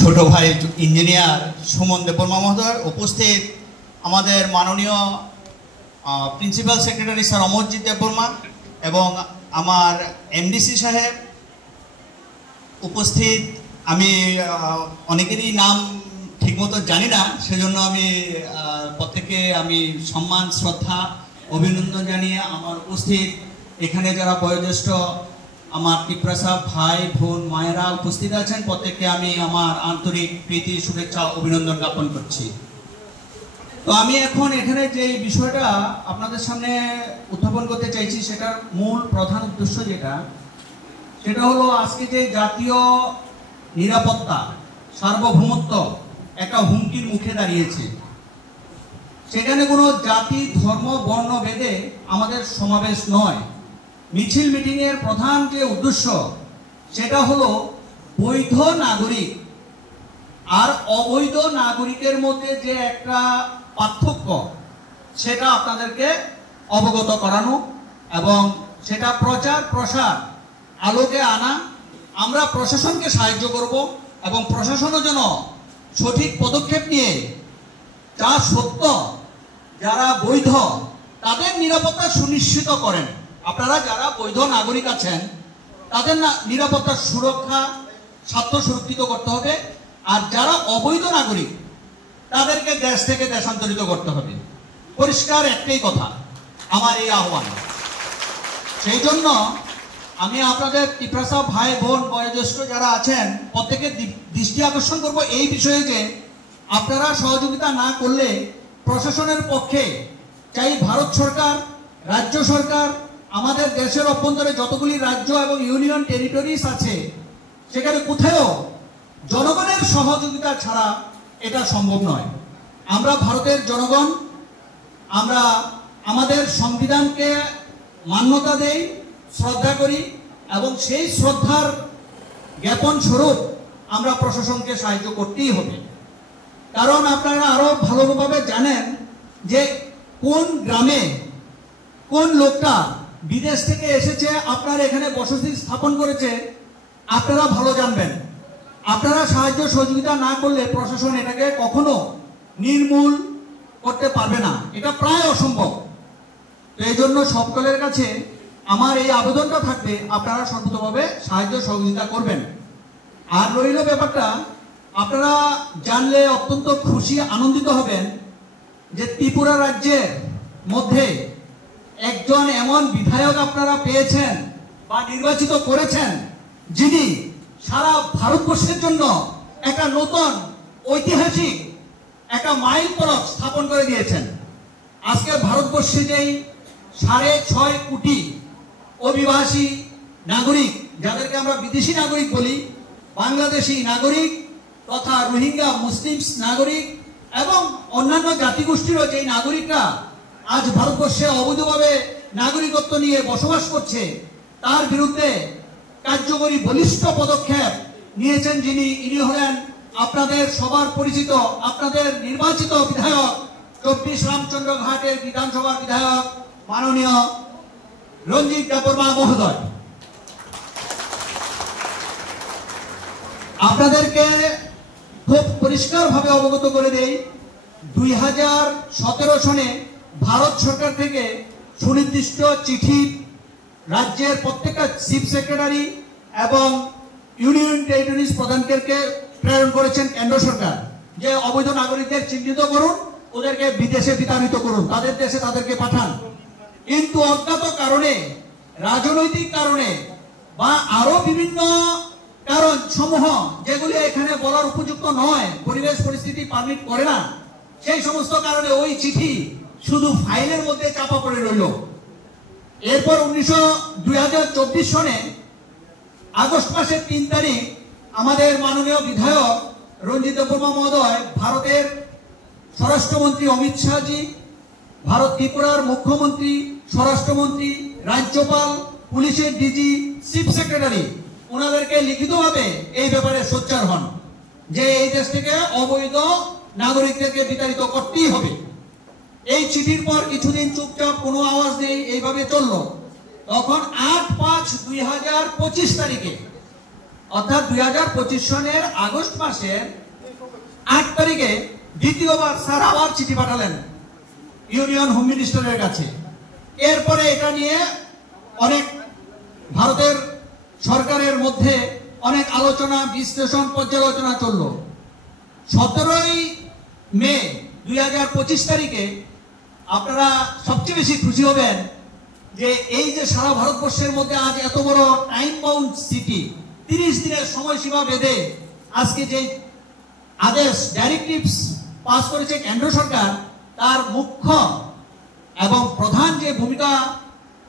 ছোট ভাই ইঞ্জিনিয়ার সুমন দেববর্মা মহোদয়, উপস্থিত আমাদের মাননীয় principal secretary sir Amarjit Debbarma এবং আমার এমডিসি সাহেব উপস্থিত। আমি অনেকেরই নাম ঠিকমতো জানি না, সেজন্য আমি প্রত্যেককে আমি সম্মান শ্রদ্ধা অভিনন্দন জানিয়ে আমার উপস্থিত এখানে যারা বয়োজ্যেষ্ঠ আমার পিপ্রাসা ভাই বোন মায়েরা উপস্থিত আছেন, প্রত্যেককে আমি আমার আন্তরিক প্রীতি শুভেচ্ছা অভিনন্দন জ্ঞাপন করছি। তো আমি এখন এখানে যে বিষয়টা আপনাদের সামনে উত্থাপন করতে চাইছি, সেটার মূল প্রধান উদ্দেশ্য সেটা হলো আজকে যে জাতীয় নিরাপত্তা সার্বভৌমত্ব একটা হুমকির মুখে দাঁড়িয়েছে। সেখানে কোনো জাতি ধর্ম বর্ণ ভেদে আমাদের সমাবেশ নয়। মিছিল মিটিংয়ের প্রধান যে উদ্দেশ্য সেটা হলো বৈধ নাগরিক আর অবৈধ নাগরিকের মধ্যে যে একটা পার্থক্য সেটা আপনাদেরকে অবগত করানো এবং সেটা প্রচার প্রসার আলোকে আনা। আমরা প্রশাসনকে সাহায্য করব এবং প্রশাসনও যেন সঠিক পদক্ষেপ নিয়ে যা সত্য যারা বৈধ তাদের নিরাপত্তা সুনিশ্চিত করেন। আপনারা যারা বৈধ নাগরিক আছেন তাদের নিরাপত্তা সুরক্ষা স্বার্থ সুরক্ষিত করতে হবে, আর যারা অবৈধ নাগরিক তাদেরকে দেশ থেকে দেশান্তরিত করতে হবে। পরিষ্কার একটাই কথা, আমার এই আহ্বান। সেই জন্য আমি আপনাদের পিপ্রাসা ভাই বোন বয়োজ্যেষ্ঠ যারা আছেন প্রত্যেকের দৃষ্টি আকর্ষণ করব এই বিষয়ে যে আপনারা সহযোগিতা না করলে প্রশাসনের পক্ষে চাই ভারত সরকার, রাজ্য সরকার, আমাদের দেশের অভ্যন্তরে যতগুলি রাজ্য এবং ইউনিয়ন টেরিটরিজ আছে সেখানে কোথাও জনগণের সহযোগিতা ছাড়া এটা সম্ভব নয়। আমরা ভারতের জনগণ, আমরা আমাদের সংবিধানকে মান্যতা দেই, শ্রদ্ধা করি এবং সেই শ্রদ্ধার জ্ঞাপন স্বরূপ আমরা প্রশাসনকে সাহায্য করতেই হবে। কারণ আপনারা আরো ভালোভাবে জানেন যে কোন গ্রামে কোন লোকটা বিদেশ থেকে এসেছে আপনার এখানে বসতি স্থাপন করেছে আপনারা ভালো জানবেন। আপনারা সাহায্য সহযোগিতা না করলে প্রশাসন এটাকে কখনো নির্মূল করতে পারবে না, এটা প্রায় অসম্ভব। তো এই জন্য সকলের কাছে আমার এই আবেদনটা থাকবে, আপনারা সর্বতভাবে সাহায্য সহযোগিতা করবেন। আর রইল ব্যাপারটা, আপনারা জানলে অত্যন্ত খুশি আনন্দিত হবেন যে ত্রিপুরা রাজ্যের মধ্যে একজন এমন বিধায়ক আপনারা পেয়েছেন বা নির্বাচিত করেছেন যিনি সারা ভারতবর্ষের জন্য একটা নতুন ঐতিহাসিক একটা মাইল ফলক স্থাপন করে দিয়েছেন। আজকে ভারতবর্ষে যেই 6.5 কোটি অভিবাসী নাগরিক, যাদেরকে আমরা বিদেশি নাগরিক বলি, বাংলাদেশি নাগরিক তথা রোহিঙ্গা মুসলিম নাগরিক এবং অন্যান্য জাতিগোষ্ঠীরও যে নাগরিকরা আজ ভারতবর্ষে অবৈধভাবে নাগরিকত্ব নিয়ে বসবাস করছে, তার বিরুদ্ধে কার্যকরী বলিষ্ঠ পদক্ষেপ নিয়েছেন যিনি, ইনি হলেন আপনাদের সবার পরিচিত, আপনাদের নির্বাচিত বিধায়ক 24 রামচন্দ্র ঘাটের বিধানসভার বিধায়ক মাননীয় রঞ্জিত দেববর্মা মহোদয়। আপনাদেরকে খুব পরিষ্কারভাবে অবগত করে দেই, 2017 সনে ভারত সরকার থেকে সুনির্দিষ্ট চিঠি রাজ্যের প্রত্যেকটা চিফ সেক্রেটারি এবং ইউনিয়ন টেরিটরিজ প্রধানদেরকে প্রেরণ করেছেন কেন্দ্র সরকার যে অবৈধ নাগরিকদের চিহ্নিত করুন, ওদেরকে বিদেশে বিতাড়িত করুন, তাদের দেশে তাদেরকে পাঠান। কিন্তু অজ্ঞাত কারণে, রাজনৈতিক কারণে বা আরো বিভিন্ন কারণ সমূহ যেগুলি এখানে বলার উপযুক্ত নয়, পরিবেশ পরিস্থিতি পারমিট করে না, সেই সমস্ত কারণে ওই চিঠি শুধু ফাইলের মধ্যে চাপা পড়ে রইল। এরপর 2024 সনে আগস্ট মাসের 3 তারিখ আমাদের মাননীয় বিধায়ক রঞ্জিত দেববর্মা মহোদয় ভারতের স্বরাষ্ট্রমন্ত্রী অমিত শাহজি, ভারত ত্রিপুরার মুখ্যমন্ত্রী, স্বরাষ্ট্রমন্ত্রী, রাজ্যপাল, পুলিশের ডিজি, চিফ সেক্রেটারি ওনাদেরকে লিখিতভাবে এই ব্যাপারে সোচ্চার হন যে এই দেশ থেকে অবৈধ নাগরিকদেরকে বিতাড়িত করতেই হবে। এই চিঠির পর কিছুদিন চুপচাপ কোনো আওয়াজ নেই, এইভাবে চলল। তখন 8/5/2025 তারিখে অর্থাৎ 2025 সনের আগস্ট মাসের 8 তারিখে দ্বিতীয়বার স্যার আবার চিঠি পাঠালেন ইউনিয়ন হোম মিনিস্টারের কাছে। এরপরে এটা নিয়ে অনেক ভারতের সরকারের মধ্যে অনেক আলোচনা, বিশ্লেষণ, পর্যালোচনা চলল। 17ই মে 2025 তারিখে আপনারা সবচেয়ে বেশি খুশি হবেন যে এই যে সারা ভারতবর্ষের মধ্যে আজ এত বড় টাইম বাউন্ড সিটি, 30 দিনের সময়সীমা বেঁধে আজকে যে আদেশ, ডাইরেক্টিভস পাস করেছে কেন্দ্র সরকার, তার মুখ্য এবং প্রধান যে ভূমিকা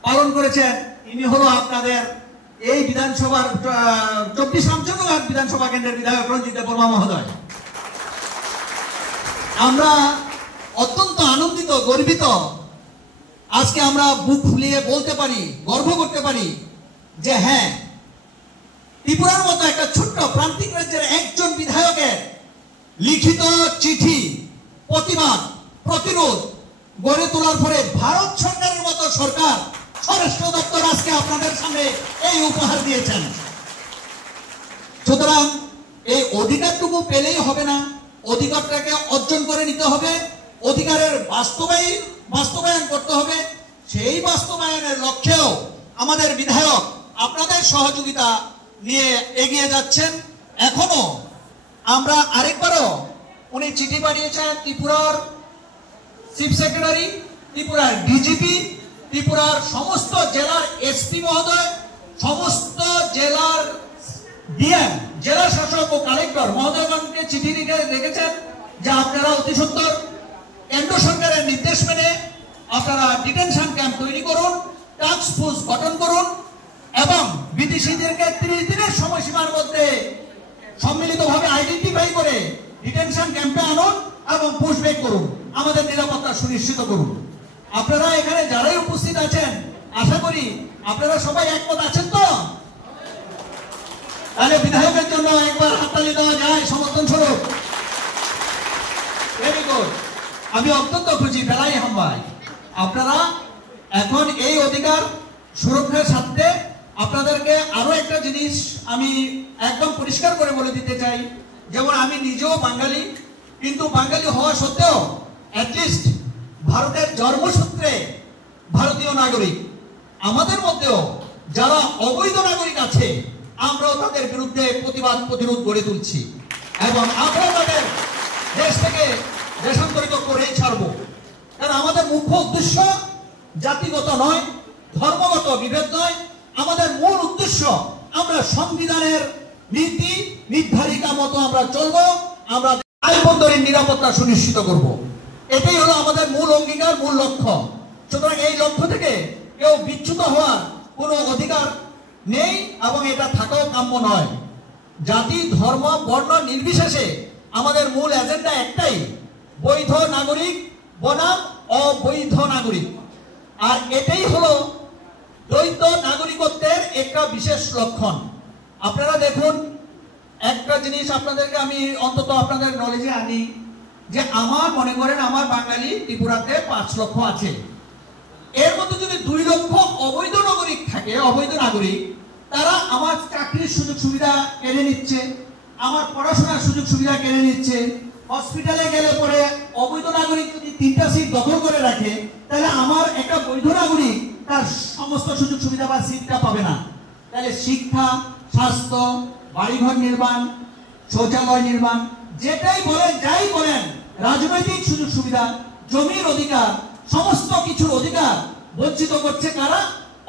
পালন করেছেন ইনি হলো আপনাদের এই বিধানসভার 24 রামচন্দ্রঘাট বিধানসভা কেন্দ্রের বিধায়ক রঞ্জিত দেববর্মা মহোদয়। আমরা অত্যন্ত আনন্দিত, গর্বিত। আজকে আমরা বুক ফুলিয়ে বলতে পারি, গর্ব করতে পারি যে হ্যাঁ, ত্রিপুরার মতো একটা ছোট্ট প্রান্তিক রাজ্যের একজন বিধায়কের লিখিত চিঠি, প্রতিবাদ, প্রতিরোধ গড়ে তোলার পরে ভারত সরকারের মতো সরকার, স্বরাষ্ট্র দপ্তর আজকে আপনাদের সামনে এই উপহার দিয়েছেন। সুতরাং এই অধিকারটুকু পেলেই হবে না, অধিকারটাকে অর্জন করে নিতে হবে, অধিকারের বাস্তবায়ন করতে হবে। সেই বাস্তবায়নের লক্ষ্যেও আমাদের বিধায়ক আপনাদের সহযোগিতা নিয়ে এগিয়ে যাচ্ছেন। এখনো আমরা আরেকবারও উনি চিঠি পাঠিয়েছেন ত্রিপুরার চিফ সেক্রেটারি, ত্রিপুরার ডিজিপি, ত্রিপুরার সমস্ত জেলার এসপি মহোদয়, সমস্ত জেলার ডিএম, জেলা শাসক ও কালেক্টর মহোদয়গণকে চিঠি লিখে রেখেছেন যে আপনারা অতি সত্বর কেন্দ্র সরকারের নির্দেশ মেনে আপনারা ডিটেনশন ক্যাম্প তৈরি করুন, টাস্ক ফোর্স গঠন করুন এবং বিদেশিদেরকে 30 দিনের সময়সীমার মধ্যে সম্মিলিতভাবে আইডেন্টিফাই করে ডিটেনশন ক্যাম্পে আনুন এবং পুশব্যাক করুন, আমাদের নিরাপত্তা সুনিশ্চিত করুন। আপনারা এখানে যারাই উপস্থিত আছেন, আশা করি আপনারা সবাই একমত আছেন তো? তাহলে বিধায়কের জন্য একবার হাততালি দেওয়া যায় সমর্থন স্বরূপ। Very good. আমি অত্যন্ত খুশি বেলাই হামবাই, আপনারা এখন এই অধিকার সুরক্ষার সাথে আপনাদেরকে আরো একটা জিনিস আমি একদম পরিষ্কার করে বলে দিতে চাই। যেমন আমি নিজেও বাঙালি, কিন্তু বাঙালি হওয়া সত্ত্বেও অ্যাটলিস্ট ভারতের জন্মসূত্রে ভারতীয় নাগরিক। আমাদের মধ্যেও যারা অবৈধ নাগরিক আছে আমরাও তাদের বিরুদ্ধে প্রতিবাদ, প্রতিরোধ গড়ে তুলছি এবং আমরা তাদের দেশ থেকে দেশান্তরিত করেই ছাড়বো। কারণ আমাদের মুখ্য উদ্দেশ্য জাতিগত নয়, ধর্মগত বিভেদ নয়। আমাদের মূল উদ্দেশ্য আমরা সংবিধানের নীতি নির্ধারিকা মতো আমরা চলবো, আমরা আইনবদ্ধের নিরাপত্তা সুনিশ্চিত করব। এটাই হলো আমাদের মূল অঙ্গীকার, মূল লক্ষ্য। সুতরাং এই লক্ষ্য থেকে কেউ বিচ্যুত হওয়ার কোনো অধিকার নেই এবং এটা থাকাও কাম্য নয়। জাতি, ধর্ম, বর্ণ নির্বিশেষে আমাদের মূল এজেন্ডা একটাই, বৈধ নাগরিক বনাম অবৈধ নাগরিক। আর এটাই হলো দ্বৈত নাগরিকত্বের একটা বিশেষ লক্ষণ। আপনারা দেখুন, একটা জিনিস আপনাদেরকে আমি অন্তত আপনাদের নলেজে আনি যে আমার মনে করেন আমার বাঙালি ত্রিপুরাতে 5 লক্ষ আছে। এর মধ্যে যদি 2 লক্ষ অবৈধ নাগরিক থাকে, অবৈধ নাগরিক, তারা আমার চাকরির সুযোগ সুবিধা কেড়ে নিচ্ছে, আমার পড়াশোনার সুযোগ সুবিধা কেড়ে নিচ্ছে। হসপিটালে গেলে পরে অবৈধ নাগরিক যদি 3টা সিট দখল করে রাখে, তাহলে আমার একটা বৈধ নাগরিক তার সমস্ত সুযোগ সুবিধা বা সিটটা পাবে না। তাহলে শিক্ষা, স্বাস্থ্য, বাড়িঘর নির্মাণ, শৌচালয় নির্মাণ, যেটাই বলেন, যাই বলেন, রাজনৈতিক সুযোগ সুবিধা, জমির অধিকার, সমস্ত কিছুর অধিকার বঞ্চিত করছে কারা?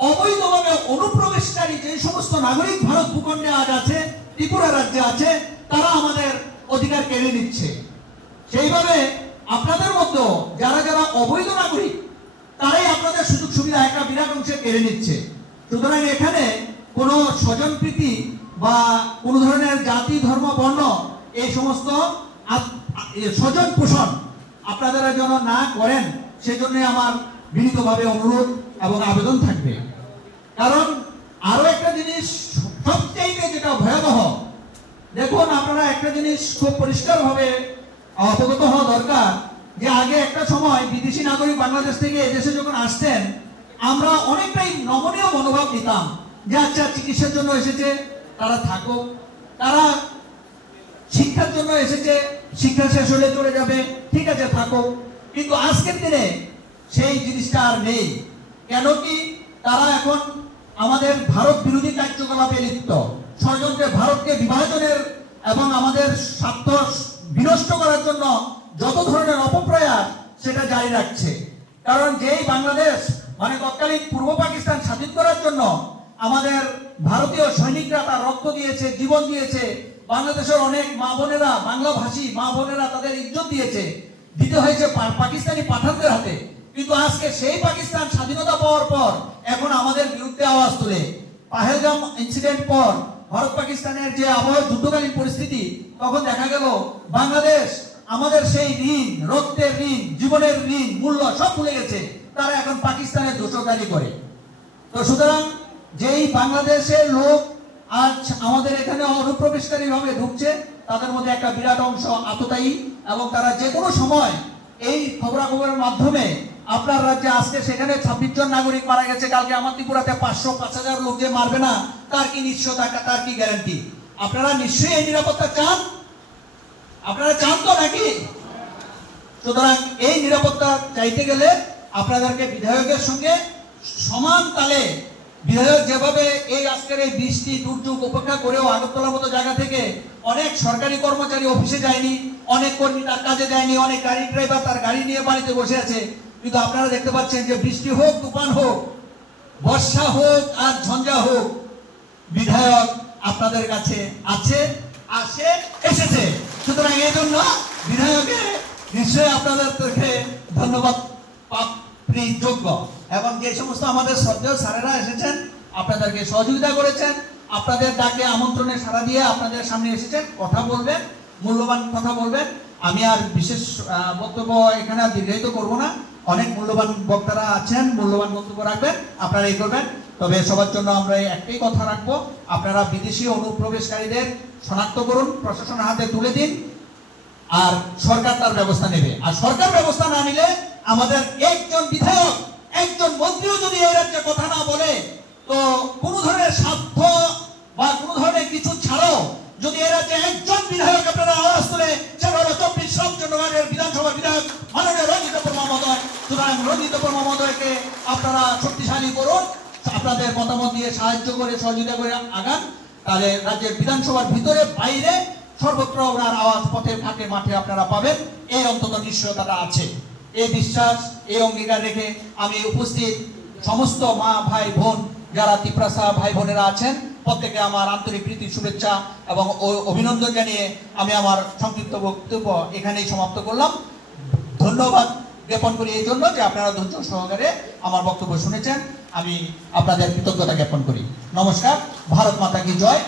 অবৈধভাবে অনুপ্রবেশকারী যে সমস্ত নাগরিক ভারত ভূখণ্ডে আজ আছে, ত্রিপুরা রাজ্যে আছে, তারা আমাদের অধিকার কেড়ে নিচ্ছে। সেইভাবে আপনাদের মধ্যে যারা যারা অবৈধ নাগরিক, তারাই আপনাদের সুযোগ সুবিধা একটা বিরাট অংশে কেড়ে নিচ্ছে। সুতরাং এখানে কোনো স্বজনপ্রীতি বা কোন ধরনের জাতি, ধর্ম, বর্ণ এই সমস্ত স্বজন পোষণ আপনারা যেন না করেন, সেজন্য আমার বিনীতভাবে অনুরোধ এবং আবেদন থাকবে। কারণ আরো একটা জিনিস সবচেয়ে যেটা ভয়াবহ, দেখুন আপনারা একটা জিনিস খুব পরিষ্কারভাবে অবগত হওয়া দরকার যে আগে একটা সময় বিদেশি নাগরিক বাংলাদেশ থেকে এদেশে যখন আসতেন, আমরা অনেকটাই নমনীয় মনোভাব নিতাম যে আচ্ছা চিকিৎসার জন্য এসেছে, তারা থাকুক, তারা শিক্ষার জন্য এসেছে, শিক্ষা শেষ হলে চলে যাবে, ঠিক আছে থাকো। কিন্তু আজকের দিনে সেই জিনিসটা আর নেই। কেন কি? তারা এখন আমাদের ভারত বিরোধী কার্যকলাপে লিপ্ত, ষড়যন্ত্রে ভারতকে বিভাজনের এবং আমাদের স্বার্থ বিনষ্ট করার জন্য যত ধরনের অপপ্রয়াস সেটা জারি রাখছে। কারণ যেই বাংলাদেশ মানে তৎকালীন পূর্ব পাকিস্তান স্বাধীন করার জন্য আমাদের ভারতীয় সৈনিকরা তার রক্ত দিয়েছে, জীবন দিয়েছে, বাংলাদেশের অনেক মা বোনেরা, বাংলা ভাষী মা বোনেরা তাদের ইজ্জত দিয়েছে, দিতে হয়েছে পাকিস্তানি পাঠানদের হাতে। কিন্তু আজকে সেই পাকিস্তান স্বাধীনতা পাওয়ার পর এখন আমাদের বিরুদ্ধে আওয়াজ তুলে। পাহেলগাম ইনসিডেন্ট পর ভারত পাকিস্তানের যে আবহাওয়া যুদ্ধকালীন পরিস্থিতি, তখন দেখা গেল বাংলাদেশ আমাদের সেই ঋণ, রক্তের ঋণ, জীবনের ঋণ মূল্য সব ভুলে গেছে। তারা এখন পাকিস্তানের দোষদারি করে। তো সুতরাং যেই বাংলাদেশের লোক আজ আমাদের এখানে অনুপ্রবেশকারী ভাবে ঢুকছে, তাদের মধ্যে একটা বিরাট অংশ আততায়ী, এবং তারা যে কোনো সময় এই খবরাখবরের মাধ্যমে আপনার রাজ্যে আজকে সেখানে 26 জন নাগরিক মারা গেছে, কালকে আমার ত্রিপুরাতে 500-5000 লোক যে মারবে না, তার কি নিশ্চয়তা, তার কি গ্যারান্টি? আপনারা নিশ্চয়ই এই নিরাপত্তা চান? আপনারা চান তো নাকি? সুতরাং এই নিরাপত্তা চাইতে গেলে আপনাদেরকে বিধায়কের সঙ্গে সমান তালে, বিধায়ক যেভাবে এই আজকের এই বৃষ্টি দুর্যোগ উপেক্ষা করেও আগরতলার মতো জায়গা থেকে অনেক সরকারি কর্মচারী অফিসে যায়নি, অনেক কর্মী তার কাজে যায়নি, অনেক গাড়ি ড্রাইভার তার গাড়ি নিয়ে বাড়িতে বসে আছে। কিন্তু আপনারা দেখতে পাচ্ছেন যে বৃষ্টি হোক, তুফান হোক, বর্ষা হোক আর ঝঞ্ঝা হোক, বিধায়ক আপনাদের কাছে আছে, আসে, এসেছে। সুতরাং এই জন্য বিধায়কের নিশ্চয়ই আপনাদেরকে ধন্যবাদ যোগ্য। এবং যে সমস্ত আমাদের শ্রদ্ধেয় স্যারেরা এসেছেন, আপনাদেরকে সহযোগিতা করেছেন, আপনাদের ডাকে আমন্ত্রণে সাড়া দিয়ে আপনাদের সামনে এসেছেন, কথা বলবেন, মূল্যবান কথা বলবেন। আমি আর বিশেষ বক্তব্য এখানে আর দীর্ঘায়িত করবো না। অনেক মূল্যবান বক্তারা আছেন, মূল্যবান বক্তব্য রাখবেন, আপনারা এই করবেন। তবে সবার জন্য আমরা একটাই কথা রাখবো, আপনারা বিদেশি অনুপ্রবেশকারীদের শনাক্ত করুন, প্রশাসনের হাতে তুলে দিন, আর সরকার তার ব্যবস্থা নেবে। আর সরকার ব্যবস্থা না নিলে আমাদের একজন বিধায়ক, একজন মন্ত্রীও যদি এই রাজ্যে কথা না বলে, তো কোন ধরনের স্বার্থ বা কোন ধরনের কিছু ছাড়াও যদি এই রাজ্যে একজন বিধায়ক আপনারা আওয়াজ তুলে, সেটা হলো 24 চন্দ্রগড়ের বিধানসভার বিধায়ক মাননীয় রঞ্জিত বর্মা মহোদয়। সুতরাং রঞ্জিত বর্মা মহোদয়কে আপনারা শক্তিশালী করুন, আপনাদের মতামত দিয়ে সাহায্য করে, সহযোগিতা করে আগান। তাহলে রাজ্যের বিধানসভার ভিতরে বাইরে সর্বত্র ওনার আওয়াজ পথে ঘাটে মাঠে আপনারা পাবেন, এই অন্তত নিশ্চয়তাটা আছে। এই বিশ্বাস, এই অঙ্গীকার রেখে আমি উপস্থিত সমস্ত মা ভাই বোন যারা তিপ্রাসা ভাই বোনেরা আছেন, প্রত্যেকে আমার আন্তরিক প্রীতি শুভেচ্ছা এবং অভিনন্দন জানিয়ে আমি আমার সংক্ষিপ্ত বক্তব্য এখানেই সমাপ্ত করলাম। ধন্যবাদ জ্ঞাপন করি এই জন্য যে আপনারা ধৈর্য সহকারে আমার বক্তব্য শুনেছেন। আমি আপনাদের কৃতজ্ঞতা জ্ঞাপন করি। নমস্কার। ভারত মাতা কি জয়।